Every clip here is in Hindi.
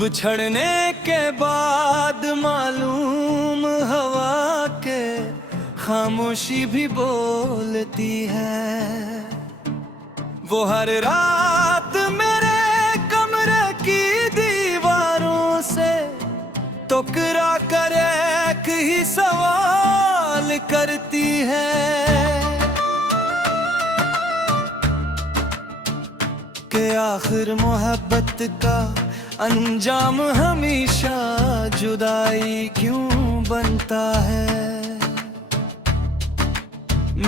बिछड़ने के बाद मालूम हवा के खामोशी भी बोलती है। वो हर रात मेरे कमरे की दीवारों से टकरा कर एक ही सवाल करती है कि आखिर मोहब्बत का अंजाम हमेशा जुदाई क्यों बनता है।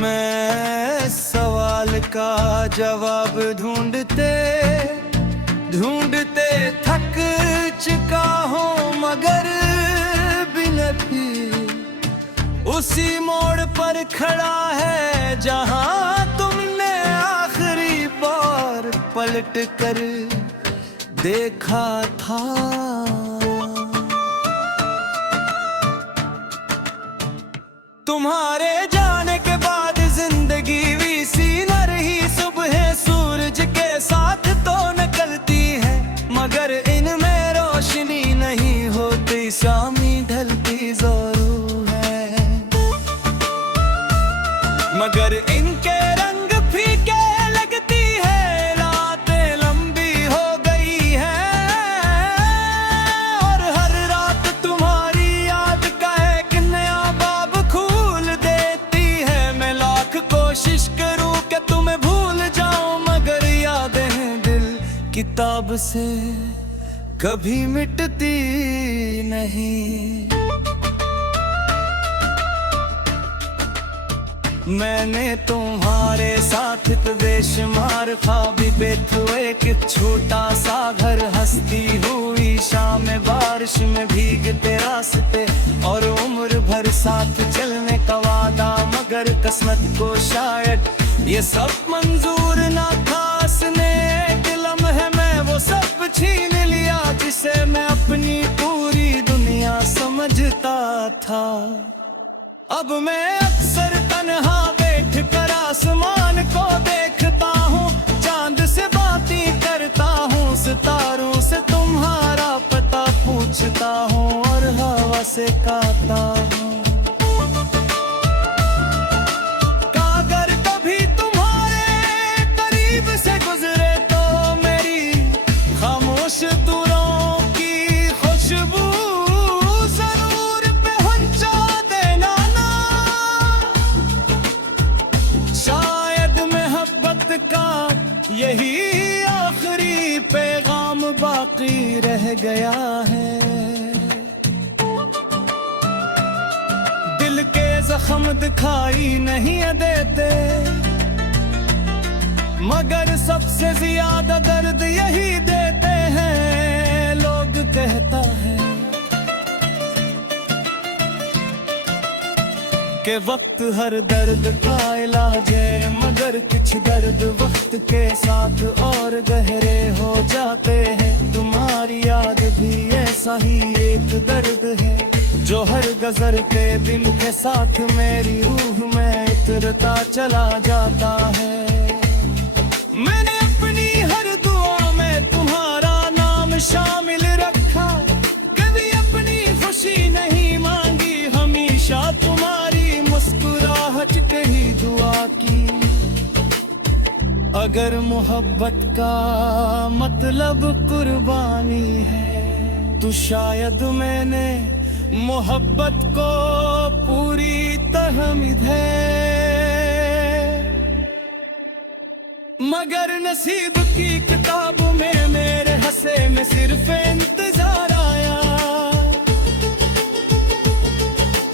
मैं सवाल का जवाब ढूंढते ढूंढते थक चुका हूँ, मगर भी उसी मोड़ पर खड़ा है जहाँ तुमने आखिरी बार पलट कर देखा था। तुम्हारे जाने के बाद जिंदगी वीसी न रही। सुबह सूरज के साथ तो निकलती है, मगर इनमें रोशनी नहीं होती, शामी ढलती ज़रूर है। मगर इनके रंग फीके लगती है, रातें लंबी हो गई है और हर रात तुम्हारी याद का एक नया बाब खोल देती है। मैं लाख कोशिश करूं कि तुम्हें भूल जाऊं, मगर यादें दिल किताब से कभी मिटती नहीं। मैंने तुम्हारे साथ बेशुमार ख्वाब बेत हुए कि छोटा सा घर, हंसती हुई शाम बारिश में भीगते रास्ते और उम्र भर साथ चलने का वादा, मगर किस्मत को शायद ये सब मंजूर ना था। उसने एक लम्हे में वो सब छीन लिया जिसे मैं अपनी पूरी दुनिया समझता था। अब मैं अक्सर तन्हा बैठ कर आसमान को देखता हूँ, चांद से बातें करता हूँ, सितारों से तुम्हारा पता पूछता हूँ और हवा से कहता हूँ। अगर कभी तुम्हारे करीब से गुजरे तो मेरी खामोश दूरों की खुशबू जरूर पहुंचा देना ना। शायद मोहब्बत का यही आखिरी पैगाम बाकी रह गया है। दिल के जख्म दिखाई नहीं देते, मगर सबसे ज्यादा दर्द यही देते हैं। लोग कहता है कि वक्त हर दर्द का इलाज है, मगर कुछ दर्द वक्त के साथ और गहरे हो जाते हैं। तुम्हारी याद भी ऐसा ही एक दर्द है जो हर गजर के दिन के साथ मेरी रूह में उतरता चला जाता है। मैंने अपनी हर दुआ में तुम्हारा नाम शामिल रखा, कभी अपनी खुशी नहीं मांगी, हमेशा तुम्हारी मुस्कुराहट पे ही दुआ की। अगर मोहब्बत का मतलब कुर्बानी है तो शायद मैंने मोहब्बत को पूरी तरह मिले, मगर नसीब की किताब में मेरे हंसे में सिर्फ इंतजार आया।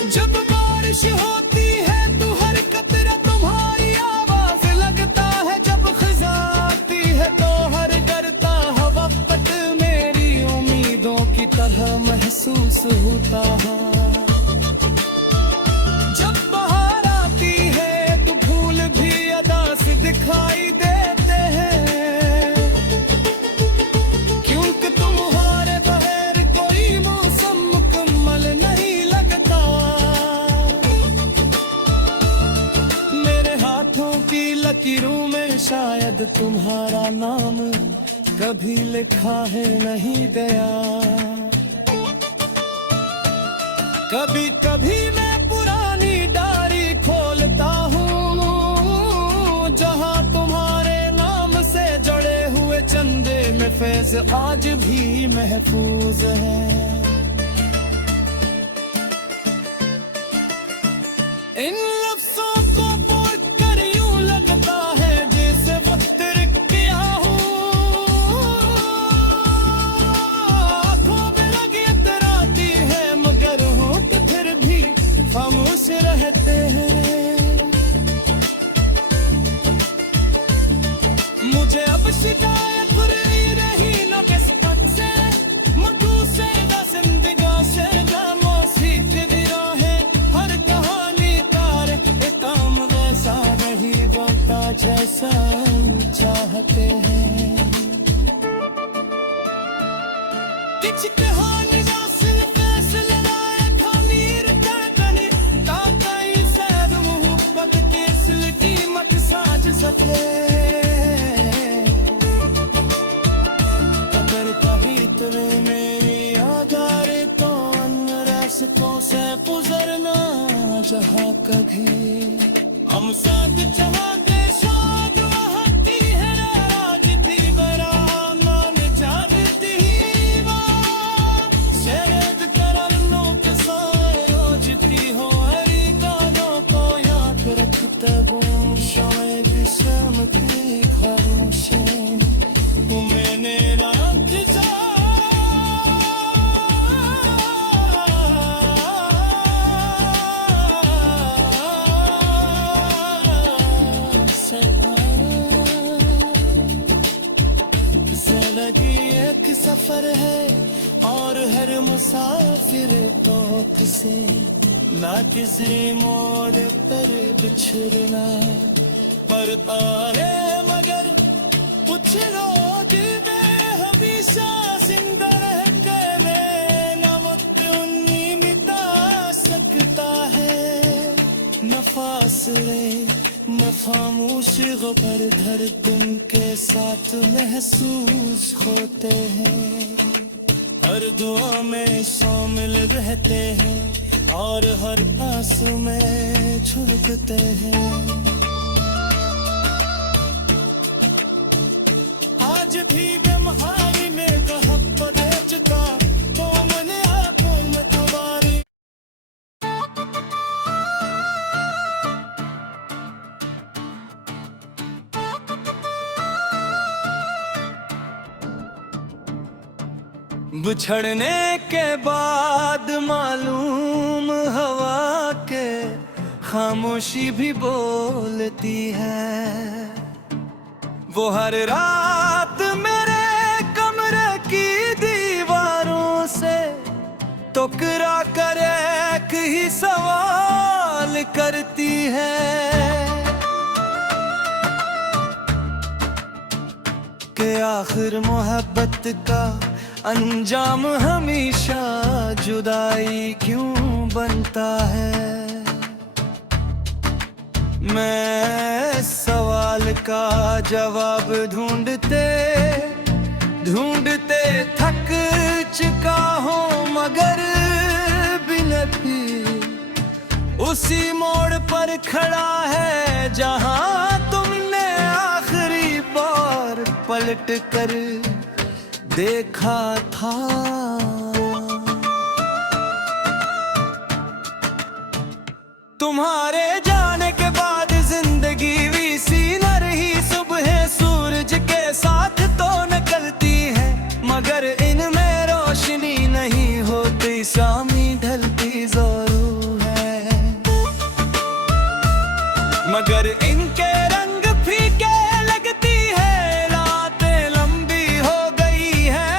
जब बारिश होती है तो हर कतरा तुम्हारी आवाज लगता है, जब खिज़ा आती है तो हर गिरता हवा पट मेरी उम्मीदों की तरह महसूस होता है। जब बाहर आती है तो फूल भी अदा से दिखाई देते हैं, क्योंकि तुम्हारे बगैर कोई मौसम मुकम्मल नहीं लगता। मेरे हाथों की लकीरों में शायद तुम्हारा नाम कभी लिखा है नहीं गया। कभी कभी मैं पुरानी डायरी खोलता हूँ, जहाँ तुम्हारे नाम से जड़े हुए चंदे में फैज आज भी महफूज है। इन लफ्ज़ों को पढ़कर यूं लगता है जैसे वक्त रुक गया हूँ। आँखों में लगी इतराती है मगर होंठ फिर भी खामोश रहते हैं। मुझे अब शिकायत रही न किस्मत से, मधु से न जिंदगा से, न मौसीक दी राहें हर कहानी कार एक काम वैसा नहीं होता जैसा चाहते हैं। किच कहानी जासिल फैसले लायक अमीर कहतनी ताकई सैद मोहब्बत के सिल कीमत साज सके। अगर कभी तुम्हें मेरी याद आ रही तो अन रास्तों से गुजरना, जहाँ कभी हम साथ चलाते शाद वहती है राजती बरामान जानती शायद करनो पसायोजती हो हरी कानों को याद रखता हूँ। शायद शर्मती खामोशी मैंने रात जा जिंदगी एक सफर है और हर मुसाफिर तो किसी ना किसी मोड़ पर बिछड़ना पड़ता है। मगर कुछ लोग वे हमेशा जिंदा रह के वे नमक उन्हीं मिटा सकता है। न फासले न खामोश गबर धड़कन के साथ महसूस होते हैं। हर दुआ में शामिल रहते हैं और हर पास में झुकते हैं। आज भी बेमहारी में कहा पदेचता तो मैंने आंखों में तुम्हारी। बिछड़ने के बाद मालूम हवा के खामोशी भी बोलती है। वो हर रात मेरे कमरे की दीवारों से टकरा कर एक ही सवाल करती है कि आखिर मोहब्बत का अंजाम हमेशा जुदाई क्यों बनता है। मैं सवाल का जवाब ढूंढते ढूंढते थक चुका हूँ, मगर बिना भी उसी मोड़ पर खड़ा है जहाँ तुमने आखिरी बार पलट कर देखा था। तुम्हारे जाने के बाद जिंदगी वीसी न रही। सुबह सूरज के साथ तो निकलती है मगर इनमें रोशनी नहीं होती। शामी ढलती जरूर है मगर इनके रंग फीके लगती है। रातें लंबी हो गई है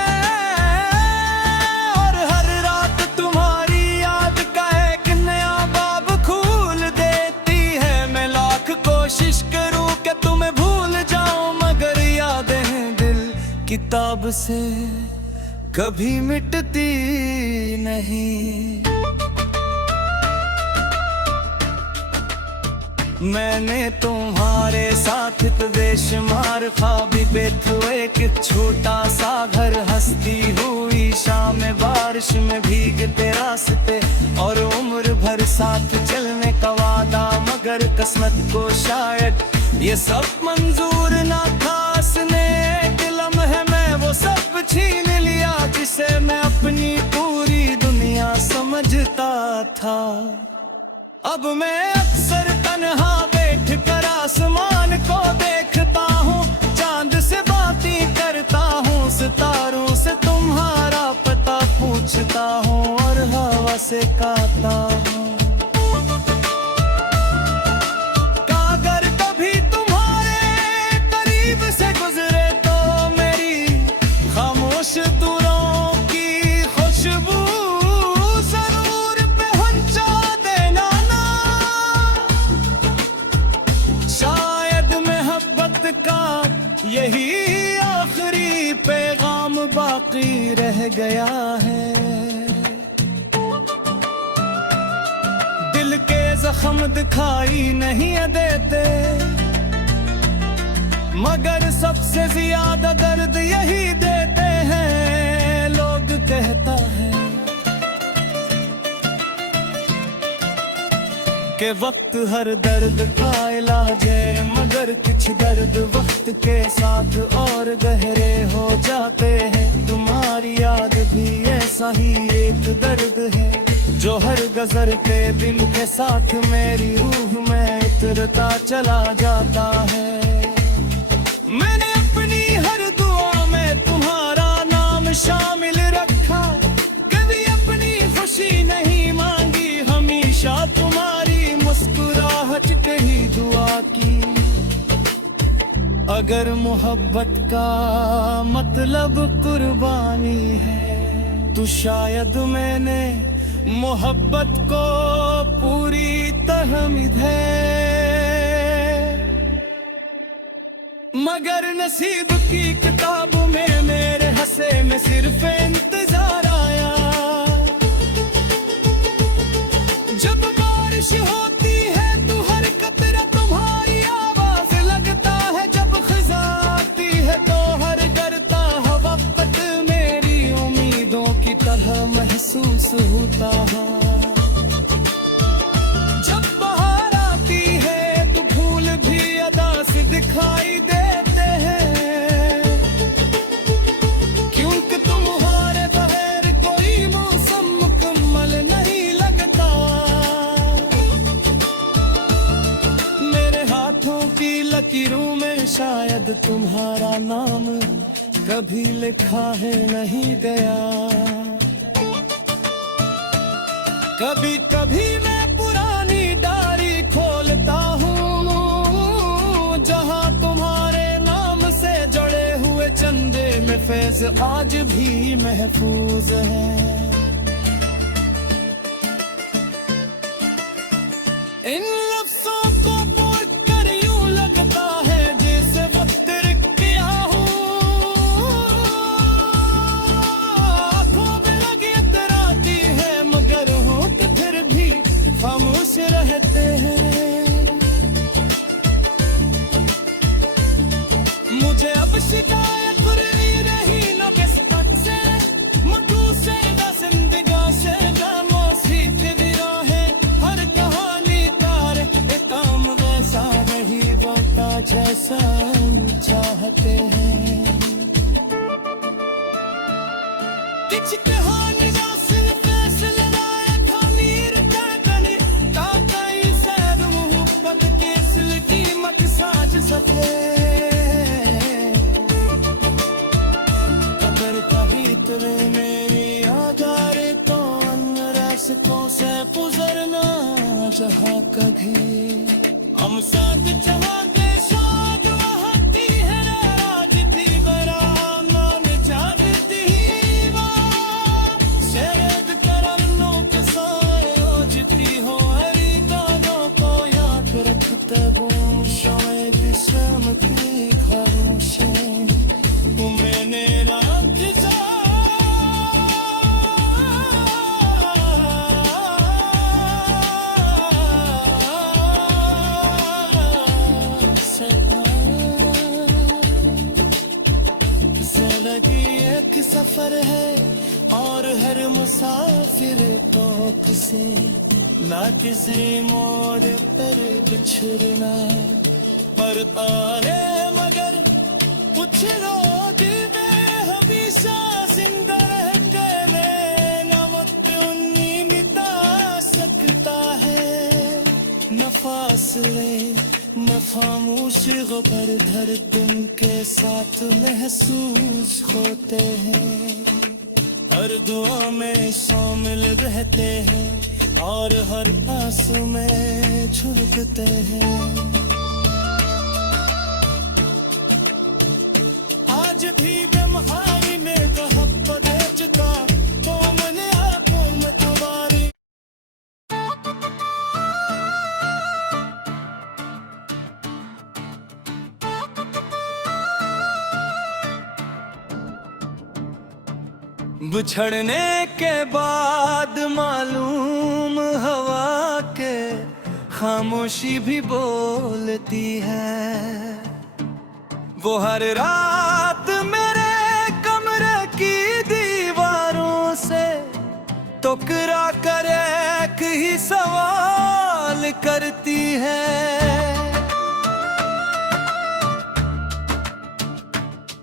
और हर रात तुम्हारी याद का एक नया बाब खोल देती है। मैं लाख कोशिश करूं कि तुम्हें भूल जाऊं मगर यादें दिल किताब से कभी मिटती नहीं। मैंने तुम्हारे साथ बेशुमार ख्वाबी पे तो एक छोटा सा घर, हंसती हुई शाम बारिश में भीगते रास्ते, और उम्र भर साथ चलने का वादा, मगर किस्मत को शायद ये सब मंजूर ना था। उसने एक लम्हे में वो सब छीन लिया जिसे मैं अपनी पूरी दुनिया समझता था। अब मैं अक्सर तन्हा बैठ कर आसमान को देखता हूँ, चांद से बातें करता हूँ, सितारों से तुम्हारा पता पूछता हूँ, और हवा से कहता हूँ अगर कभी तुम्हारे करीब से गुजरे तो मेरी खामोश दूरों की खुशबू जरूर पहुंचा देना ना। शायद मोहब्बत का यही आखिरी पैगाम बाकी रह गया है। दिल के जख्म दिखाई नहीं देते, मगर सबसे ज्यादा दर्द यही देते हैं। लोग कहता है कि वक्त हर दर्द का इलाज है, मगर कुछ दर्द वक्त के साथ और गहरे हो जाते हैं। तुम्हारी याद भी ऐसा ही एक दर्द है, जो हर गुजरते दिन के साथ मेरी रूह में उतरता चला जाता है। मैंने अपनी हर दुआ में तुम्हारा नाम शामिल रखा, कभी अपनी खुशी नहीं मांगी, हमेशा तुम्हारी मुस्कुराहट पे ही दुआ की। अगर मोहब्बत का मतलब कुर्बानी है, तो शायद मैंने मोहब्बत को पूरी तरह मिधे, मगर नसीब की किताब में मेरे हंसे में सिर्फ इंतजार आया। जब बारिश होती है तो हर कतरा तुम्हारी आवाज लगता है, जब खिज़ा आती है तो हर गिरता हवा पत मेरी उम्मीदों की तरह महसूस होता है। जब बाहर आती है तो फूल भी अदा से दिखाई देते हैं, क्योंकि तुम्हारे बगैर कोई मौसम मुकम्मल नहीं लगता। मेरे हाथों की लकीरों में शायद तुम्हारा नाम कभी लिखा है नहीं गया। कभी कभी मैं पुरानी डायरी खोलता हूँ, जहाँ तुम्हारे नाम से जड़े हुए चंदे में फैज़ आज भी महफूज है। इन लफ्ज़ों को पढ़कर यूं लगता है जैसे वक्त रुक गया हूँ, आँखों में लगी इतराती है, मगर होंठ फिर भी खामोश रहते हैं। मुझे अब शिकायत रही न किस्मत से, मधु से न जिंदगा से, जामो सीख दिया है हर कहानी तारे, एक काम वैसा नहीं होता जैसा चाहते हैं। किच कहानी ना सिर्फ फैसले लायक अमीर कहकनी, ताकई सैर मोहब्बत के सिल कीमत साज सके। अगर कभी तुम्हें मेरी याद आ रही तो अन रास्तों से गुजरना, जहाँ कभी हम साथ चलेंगे शायद वहाँ थी है नाराज थी बराम नाम जागती ही वहाँ, शायद करनों के साए ओझती हो हरी गानों को याद रखते हूँ। शायद शर्म की खामोशी मैंने रात जा प्यार है और हर मुसाफिर तौक से ना किसी मोड़ पर बिछड़ना पड़ता है मगर कुछ लोग हमेशा जिंदा रह के ना वक्त उन्हीं मिटा सकता है न फासले न खामोश गुबर धड़कन के साथ महसूस होते हैं हर दुआ में शामिल रहते हैं और हर पास में झुकते हैं आज भी बेमहारी में कहा देचता तो मैंने आंखों में तुम्हारी बिछड़ने के बाद मालूम हवा के खामोशी भी बोलती है वो हर रात मेरे कमरे की दीवारों से टकरा कर एक ही सवाल करती है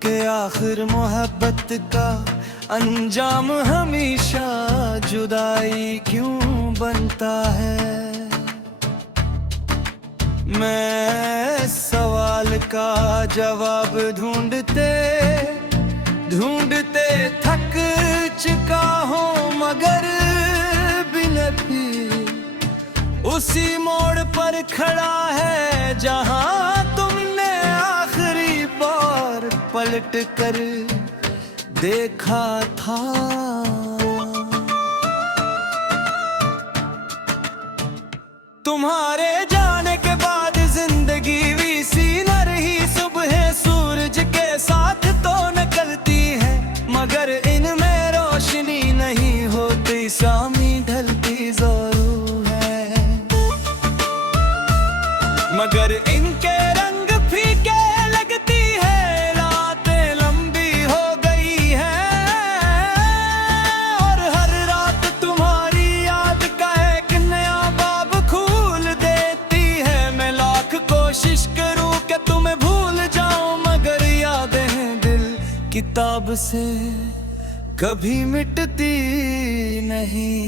कि आखिर मोहब्बत का अंजाम हमेशा जुदाई क्यों बनता है मैं सवाल का जवाब ढूंढते ढूंढते थक चुका हूँ मगर बिना भी उसी मोड़ पर खड़ा है जहाँ तुमने आखिरी बार पलट कर देखा था तुम्हारे जाने के बाद जिंदगी वीसी न रही सुबह सूरज के साथ तो निकलती है मगर इनमें रोशनी नहीं होती शामी ढलती जरूर है मगर इनके रंग फीके लगती है रातें लंबी हो गई है और हर रात तुम्हारी याद का एक नया बाब खोल देती है मैं लाख कोशिश करूं कि तुम्हें भूल जाऊं मगर यादें दिल किताब से कभी मिटती नहीं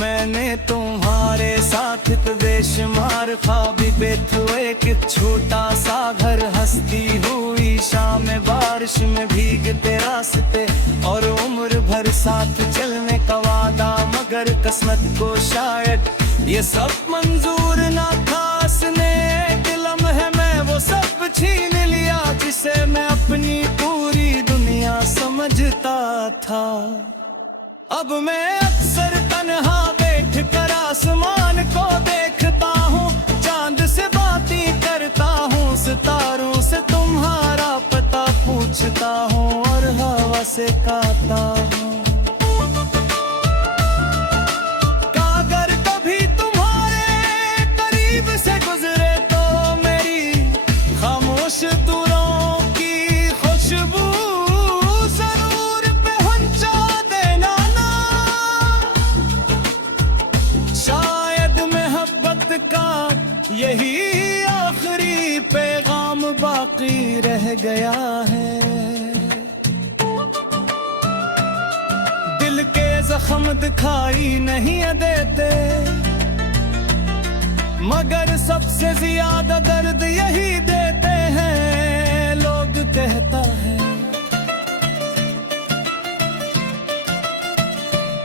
मैंने तुम्हारे साथ बेशुमार ख्वाब बेथो एक छोटा सा घर हंसती हुई शाम बारिश में भीगते रास्ते और उम्र भर साथ चलने का वादा मगर किस्मत को शायद ये सब मंजूर ना था उसने एक लम्हे में वो सब छीन लिया जिसे मैं अपनी पूरी दुनिया समझता था अब मैं अक्सर तन्हा बैठ कर आसमान को देखता हूँ चांद से बातें करता हूँ सितारों से तुम्हारा पता पूछता हूँ और हवा से गाता हूँ अगर कभी तुम्हारे करीब से गुजरे तो मेरी खामोश दूरों की खुशबू जरूर पहुंचा देना ना शायद मोहब्बत का यही आखिरी पैगाम बाकी रह गया है दिल के जख्म दिखाई नहीं देते मगर सबसे ज्यादा दर्द यही देते हैं लोग कहता है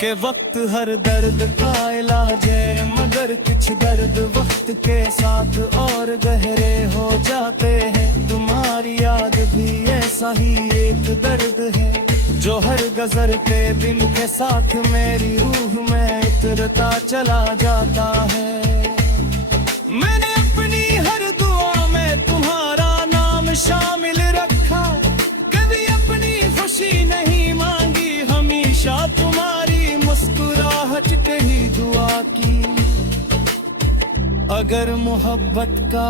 कि वक्त हर दर्द का इलाज है मगर कुछ दर्द वक्त के साथ और गहरे हो जाते हैं तुम्हारी याद भी ऐसा ही एक दर्द है जो हर गुजरते दिन के साथ मेरी रूह में उतरता चला जाता है मैंने अपनी हर दुआ में तुम्हारा नाम शामिल रखा कभी अपनी खुशी नहीं मांगी हमेशा तुम्हारी मुस्कुराहट पे ही दुआ की अगर मोहब्बत का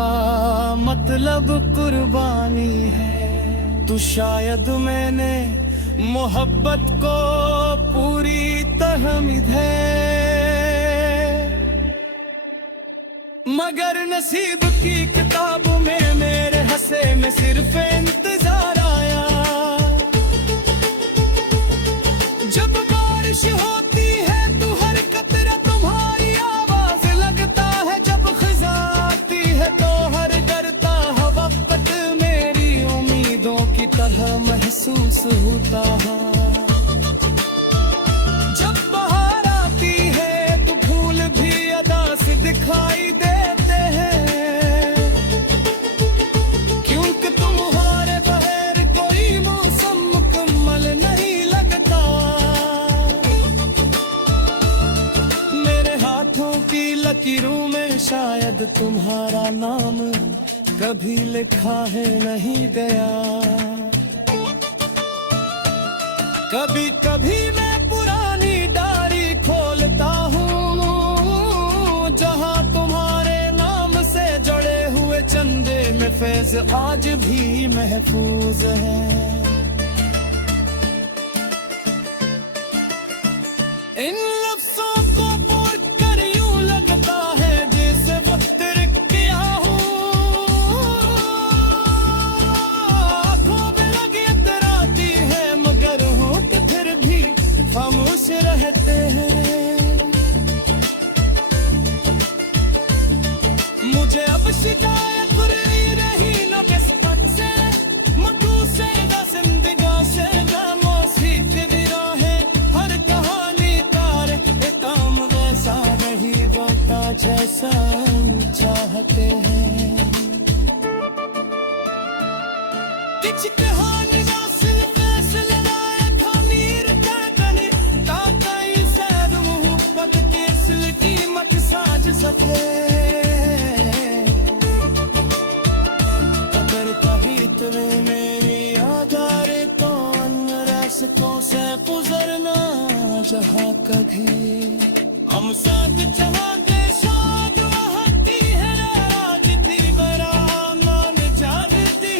मतलब कुर्बानी है तो शायद मैंने मोहब्बत को पूरी तरह मिधे, मगर नसीब की किताब में मेरे हंसे में सिर्फ इंतजार आया। जब बारिश होती है तो हर कतरा तुम्हारी आवाज लगता है, जब खिज़ा आती है तो हर डरता वक्त मेरी उम्मीदों की तरह महसूस होता है। जब बाहर आती है तो फूल भी अदा से दिखाई देते हैं, क्योंकि तुम्हारे बगैर कोई मौसम मुकम्मल नहीं लगता। मेरे हाथों की लकीरों में शायद तुम्हारा नाम कभी लिखा है नहीं गया। कभी कभी मैं पुरानी डायरी खोलता हूँ जहाँ तुम्हारे नाम से जड़े हुए चंदे में फैज़ आज भी महफूज है। इन लफ्ज़ों को पढ़कर यूं लगता है जैसे वक्त रुक गया हो, आँखों में लगी इतराती है मगर होंठ फिर भी खामोश रहते हैं। मुझे अब शिकायत रही न किस्मत से, मधु से न जिंदगा से न मौसीक भी रहे हर कहानी कार एक काम वैसा नहीं होता जैसा चाहते हैं। किछ कहानी ना सिर्फ फैसले लायक अमीर कहतनी ताकई सैद मोहब्बत के सिल कीमत साज सके। अगर कभी तुम्हें मेरी याद आ रही तो उन रास्तों से गुजरना जहाँ कभी हम साथ चलेंगे शायद वहती है राज थी बरा मान जागती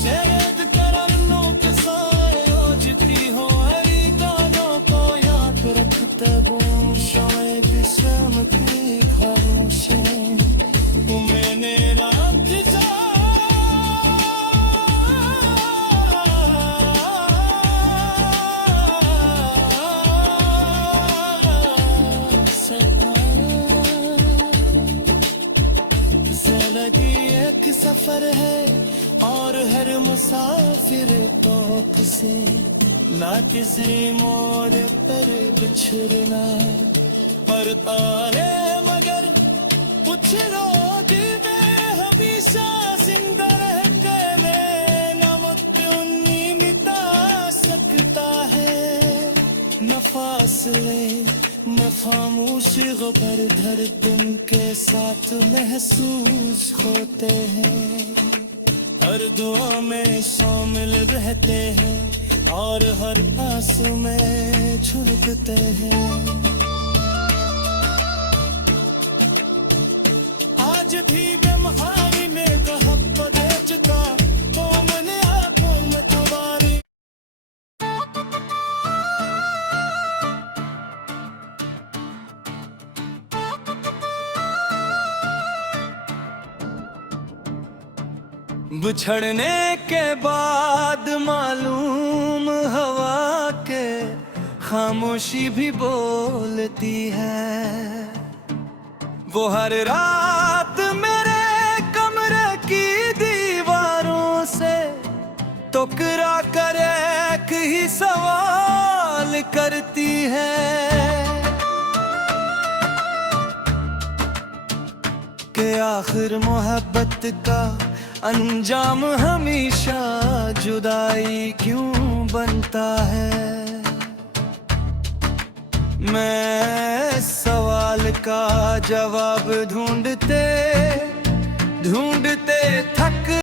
शहद करनों के साए ओजती हो हरी गानों को याद रखता हूँ शायद शाम की खामोशी मैंने रात जिंदगी एक सफर है और हर मुसाफिर तो किसी ना किसी मोड़ पर बिछड़ना पड़ता है, मगर कुछ रोज में हमेशा जिंदा रह के नमक उन्नी मिटा सकता है। न फासले न खामोश गबर धड़कन के साथ महसूस होते हैं, हर दुआ में शामिल रहते हैं और हर पास में झुकते हैं। आज भी बेमहारी में कहब तो दे चुका तो मैंने आंखों में तुम्हारी। बिछड़ने के बाद मालूम हवा के खामोशी भी बोलती है। वो हर रात मेरे कमरे की दीवारों से टकरा कर एक ही सवाल करती है कि आखिर मोहब्बत का अंजाम हमेशा जुदाई क्यों बनता है। मैं सवाल का जवाब ढूंढते ढूंढते थक